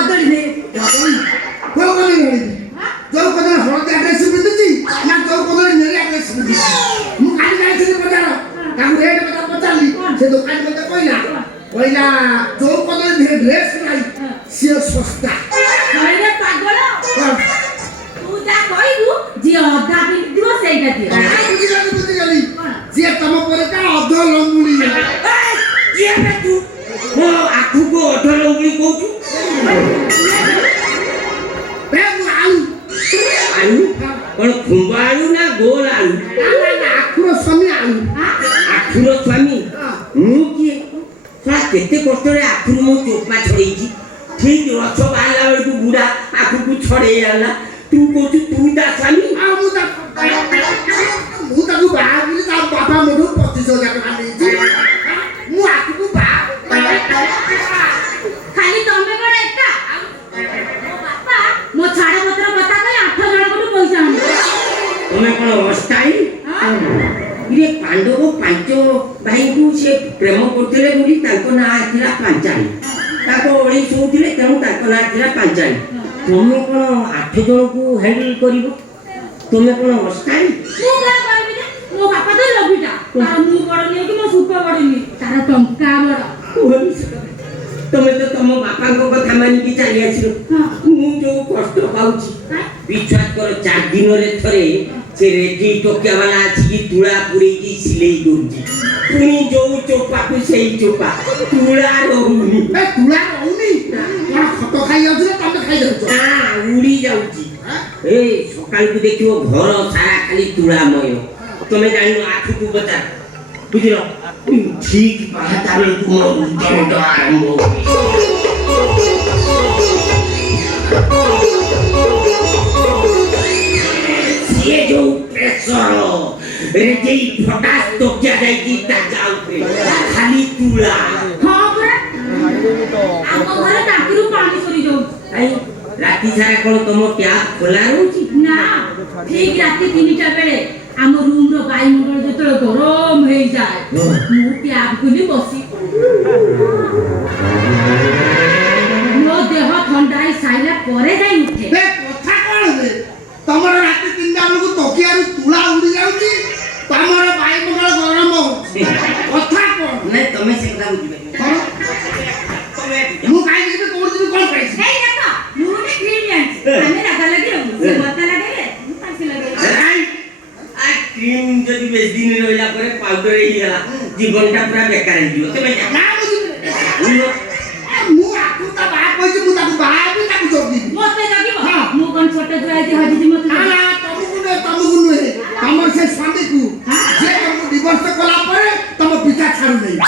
कदली दे को कदली नहीं जो कदली हळदी ड्रेस पिंदुची ना जो कदली नेलिया ड्रेस पिंदुची मु काली जाईଥିଲି बजार ताकू रेट बता पचाली से दुकान मते कहला जो कदली ड्रेस नाही से सस्ता अरे पागल तू जा कहबू जे अधा पिंदी दियो सेटा दियो बुझी गली जे तम पर का अध लंबुली ये बे तू ओ आखु को अध लंबुली कहू बे मु आलू कौन खुंबा आलू ना गोल आलू ना आखुर स्वामी आलू आखुर स्वामी मु किए सा केते कष्ट रे आखुर मो चोपा छड़ेई छी ठीक रछ बाला बेल को बुढ़ा आखु को छड़े आला तू कहू तू ता स्वामी आ मु ताकू बाहाबिली ता बाबा मोठो 25,000 टका देछि मु आखु को बा खाली तमे कोन एकटा मो बापा मो छाड़ पत्र बता कई 8 जण को पैसा आनी तमे कोन अवस्थाई इरे पांडव पांच भाई को से प्रेम करथिले बोली ताको ना आथिला पांचाली ताको ओळी सोथिले तेनु ताको ना आथिला पांचाली तमे कोन 8 जण को हैंडल करिवो तमे कोन अवस्थाई मु का करबी जे मो बापा तो लबिटा तार मु बड़ नै कि मो सुप बड़नी तार टंका बड़ तमे तो तम बापा को कथा मानि की चली आछिलो मु जो कष्ट पाउची विश्वास कर 4 दिन रे थरे से रेडी टोकिया वाला अछि की तुळा पुरी की सिलाई दोजी पुनी जो चोपा को सेई चोपा तुळा रहउनी ए तुला रहउनी कोन खत खाइ जाउछ तमे खाइ जाउछ हां उड़ी जाउची ए सकाल को देखियो घर सारा खाली तुळामय तमे जानिनो आखु को बता बुझिलो ठीक बाता रे तुम उद्योग आरंभ ये जो प्रेशर रे जे फटास तो क्या जाई की ता जाऊ पे खाली तुला हां बरा हम घर टाकीरू पानी सरी जाउ आई राती सारा कोन तुम ट्याप खोला रहउची ना ठीक राती 3टा बेले हम रूम रो वायुमंडल जतले गरम होई जाय मु ट्याप कुनी बसी मो देह ठंडाई साइला परे जाई उठे बे कथा कोन रे तमर राती 3टा बेलू तोकिया रू तुला उड़ी जाउची तमर बाई मंगल गरम कथा कोन नहीं तमे से कथा बुझबे तमे मु काई जे कोन दिन कोन पैसे नहीं देखो मु ने क्रीम जांच हमें लगा लगे से बता लगे मु पैसे लगे आ क्रीम जदी बेस दिन रहला परे पाउडर ही गला जीवनटा पूरा बेकार हो जिवो तमे ना बुझी मु आकु ता बा कहछि मु ताकू बा भी ताकू जोगी मते जगी मु कोन छोटे जुआई थी हजी मते ना ना तमकु नुहे तमर से स्वामी को जे तुम डिवोर्स कला परे तम पिता छाड़ू नहीं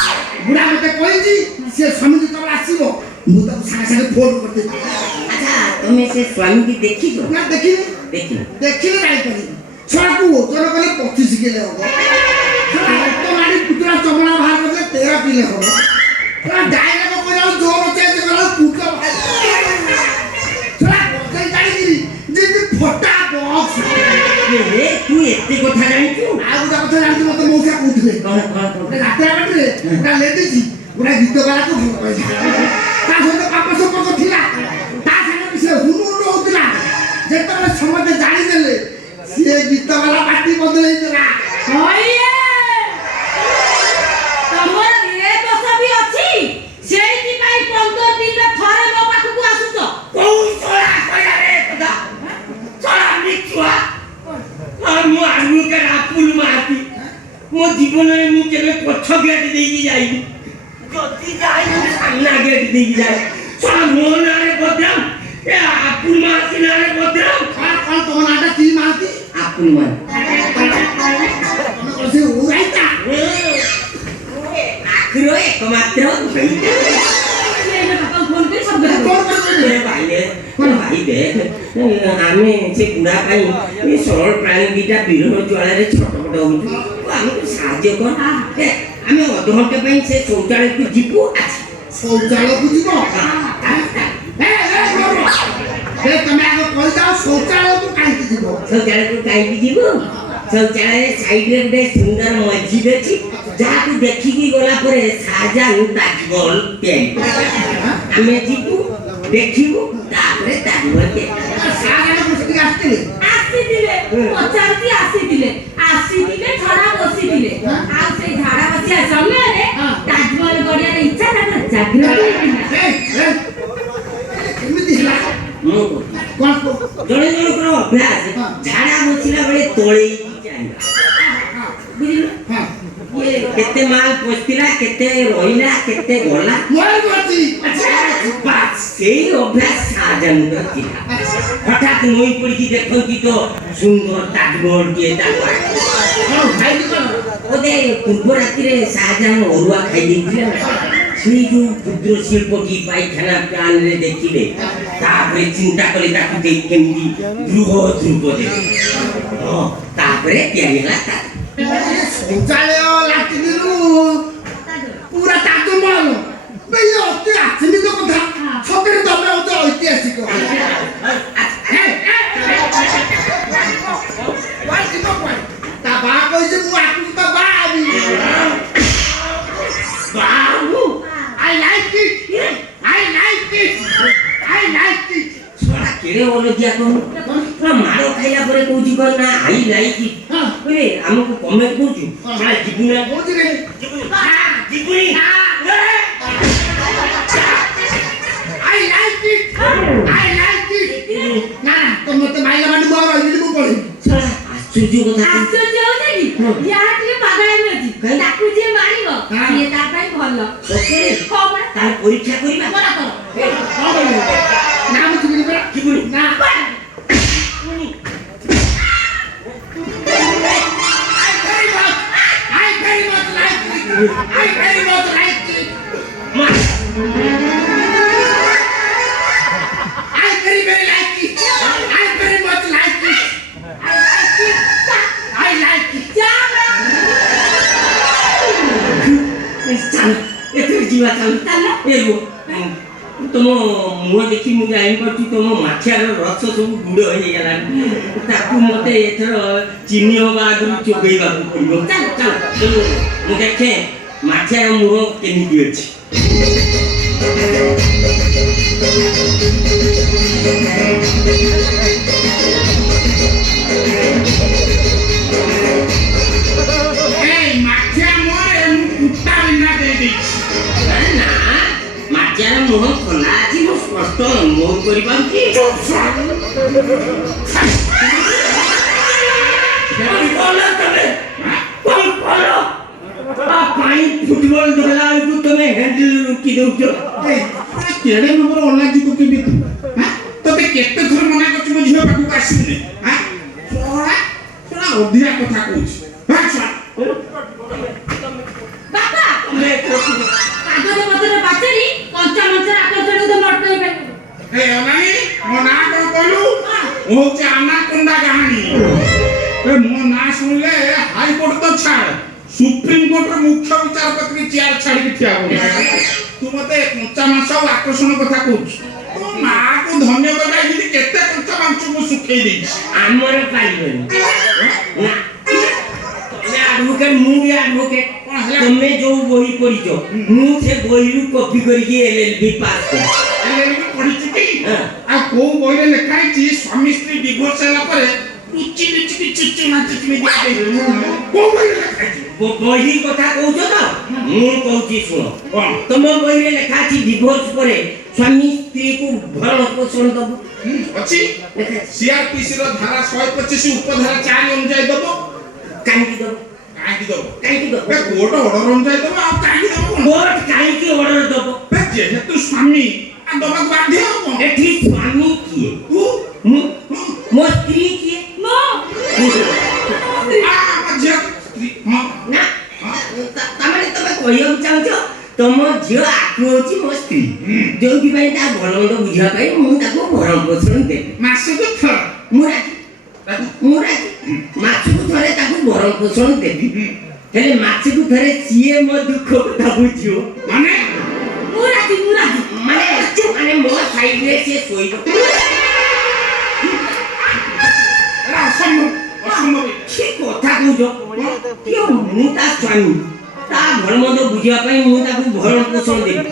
बुढ़ा मते कहछि से स्वामी तो आसीबो मु ताकू सागे सागे फोन करते अच्छा तमे से स्वामी की देखी जो ना देखी नहीं करी छाकू ओजन कले 25 किलो हो तो मारी पुतरा चमड़ा बाहर करले 13 किलो हो तो डायरेक्ट को जाओ जोर चेंज करो पुतो थोड़ा बोतल गाड़ी गिरी जित फटा बॉक्स रे तू एते कथा जानि तू आ गुडा कथा जानती मते मौसा कहउथले कोन रात्रा बाटरे गुडा लेडीजी गुडा गीत गाला को भल पैसा ता सहित पाप संपर्क थिला ता संग से हुनु होतला जेतबे समझे जानि देले से गीत वाला पार्टी बदलै देला होइए तमर ए दशा भी अछि सेई की पाई 15 दिन रे थरे मो पाखु को आसुछ कोन सोला कोया रे कथा सोला मिछुआ और मु आलू के रापुल माती मो जीवन रे मु केबे पछ गेट देई जाई जति जाई सामना गेट देई जाई सोला मो ना रे बदराम ए आपुल माती ना रे बदराम कोन तो नाटा की माती आपुल मान तमे कसे हो जाईता आखिरो एकमात्र भईता मेरे पापा फोन कर सब ए भाई देख आमे से बुढ़ा पाई ये सरल प्राणी दीटा बिरह ज्वाला रे छटपट होउछु हमको साहाय्य कर आमे अधघंटे पई से शौचालय को जीपु अछि शौचालय को जीवो हे तमे आगो कहि जाओ शौचालय को काई जीवो शौचालय को काई जीवो शौचालय साइड रे बे सुंदर मस्जिद अछि जहा तू देखि की गला परे शाहजहां ताजमहल पे आमे जीपु ଦେଖିବୁ ତାପରେ ତାକୁ ସାରା ବସିକି ଆସିଥିଲେ ଆସିଥିଲେ ପଚାରୁଛି ଆସିଥିଲେ ଝାଡ଼ା ବସିଥିଲେ ଆଉ ସେଇ ଝାଡ଼ା ବସିବା ସମୟରେ ତାଜମହଲ ଗଡ଼ିଆର ଇଚ୍ଛା ତାଙ୍କର ଜାଗ୍ରତ ହେଇଥିଲା। କେମିତି ହେଲା ମୁଁ କଣ ଜଣେ ଜଣଙ୍କର ଅଭ୍ୟାସ ଝାଡ଼ା ବସିଲା ବେଳେ ତଳେଇକି ଚାଲିବା ବୁଝିଲୁ ହଁ ଇଏ କେତେ ମାଲ ପଶିଥିଲା କେତେ ରହିଲା କେତେ ଗଲା ମୋର ଅଛି ବାସ୍ ସେଇ ଅଭ୍ୟାସ ଶାହଜାହାନଙ୍କର ଥିଲା। ହଠାତ୍ ନଈ ପଡ଼ିକି ଦେଖନ୍ତି ତ ସୁନ୍ଦର ତାଜମହଲଟିଏ ତାକୁ କଣ ଖାଇଲି କଣ ବୋଧେ ପୂର୍ବ ରାତିରେ ଶାହଜାହାନ ଅରୁଆ ଖାଇ ଦେଇଥିଲେ ସେଇ ଯୋଉ କ୍ଷୁଦ୍ର ଶିଳ୍ପଟି ପାଇଖାନା ପ୍ଲାନରେ ଦେଖିଲେ ତାପରେ ଚିନ୍ତା କଲେ ତାକୁ ଦେଇ କେମିତି ଧ୍ରୁବ ଦେବେ ହଁ ତାପରେ ତିଆରି ହେଲା ଶୌଚାଳୟ ଲାଟିନରୁ ପୁରା ତାଜମହଲ ଏଇ ଅତି ଆଚରିତ କଥା ସତରେ ତମେ ହଉଛ ଐତିହାସିକ ତା ବା କହିছে ମୁଁ ଆକୁ ତା ବା ହେବି ବାବୁ I like it କେଡ଼େ ଅଲଗିଆ କଣ ମାଡ଼ ଖାଇଲା ପରେ କହୁଛି କଣ ନା ଆଇ ଲାଇକି ଆମକୁ କମେଣ୍ଟ କରୁଛୁ ଯିବୁ ନା କହୁଛି ଯିବୁନି ନା ତ ମତେ ମାଇଲା ମାନେ ମୁଁ ଆଉ ରହିବିନି ମୁଁ ପଳେଇବି ଆଶ୍ଚର୍ଯ୍ୟ କଥା ଆଶ୍ଚର୍ଯ୍ୟ ହଉଛି କି ଯାହା ଟିକେ ପାଗଳାମି ଅଛି ତାକୁ ଯିଏ ମାରିବ ସିଏ ତା ପାଇଁ ଭଲ ତାର ପରୀକ୍ଷା କରିବା ନା ମୁଁ ଯିବିନି ପରା ଯିବୁନି ନା I very much like it. I very like it. I very much like it. I like it. ଚାଲ ଏଥିରେ ଯିବା ଚାଲ ଏଇବ ତମ ମୁହଁ ଦେଖି ମୁଁ ଜାଣିପାରୁଛି ତମ ମାଠିଆର ରସ ସବୁ ଗୁଡ଼ ହେଇଗଲାଣି ତାକୁ ମତେ ଏଥର ଚିନି ହବା ଆଗରୁ ଚୋବେଇବାକୁ ପଡ଼ିବ ଚାଲ ଚାଲ ମୁଁ ଦେଖେ ମାଠିଆର ମୁହଁ କେମିତି ଅଛି ନା ମାଠିଆର ମୁହଁ ଖୋଲା ଅଛି ମୁଁ ସ୍ପଷ୍ଟ ଅନୁଭବ କରିପାରୁଛି फुटबॉल धरला बेलू तुम हैंडल रुकी दउछ केड़े नंबर ओलाजी को केबे हां तते केते थर मना करछ मो झियो पाखु आसीबे हां छोरा छोरा ओधिया कथा कहूछ हां छोरा बाबा मैं कागज पत्र पाचरी कंचा मंचर आकर्षण तो नटई पे ए अनानी मो ना कोन कहलु ओ होचे अनाकोंडा कहानी ए मो ना सुनले हाई कोर्ट तो छाड़ सुप्रीम कोर्ट रो मुख्य विचारपति चेयर छाड़ी के ठिया हो तू मते कंचा मांस आकर्षण कथा कहूछ तो ना को धन्यवाद आई कि केते कंचा मांस को सुखै दै आमर पाइबनी ना तमे एडवोकेट मु भी एडवोकेट तमे जो बही पढिछो मु से बही रु कॉपी करके एलएलबी पास कर एलएलबी पढि चुकी आ को बही लिखा है स्वामी स्त्री डिवोर्स होला परे उच्ची नीची की चिच्ची नाची में दिया दे को बही लिखा है बही कथा कहउछ त मु कहउची सुनो तम बही रे लिखा छी डिवोर्स करे स्वामी स्त्री को भरण पोषण दबो अछि सीआरपीसी रो धारा 125 उपधारा 4 अनुसार दबो काहे दबो बे कोर्ट ऑर्डर अनुसार दबो आ काहे दबो कोर्ट काहे की ऑर्डर दबो बे जेहेतु स्वामी आ दबा बाध्य हो एठी स्वामी किए तू मो स्त्री किए मो आ मजे हां ना तमे कहियो चाहछो तम झियो आकु होची मो स्त्री जोंति पई ता भलमंद बुझिया पई मु ताको भरण पोषण देबी मासे को थर मुराजी माछକୁ ଥରେ ତାକୁ ଭରଣ ପୋଷଣ ଦେବି ହେଲେ ମାଛକୁ ଥରେ ସିଏ ମୋ ଦୁଃଖ କଥା ବୁଝିବ ମାନେ ମୁରାଜି ମାନେ ମୋ ସାଇଡରେ ସିଏ ଶୋଇବ ଅସମ୍ଭବ କି କଥା କହୁଛ ମୁଁ ତା ସ୍ୱାମୀ ତା ଭଲ ମନ୍ଦ ବୁଝିବା ପାଇଁ ମୁଁ ତାକୁ ଭରଣ ପୋଷଣ ଦେବି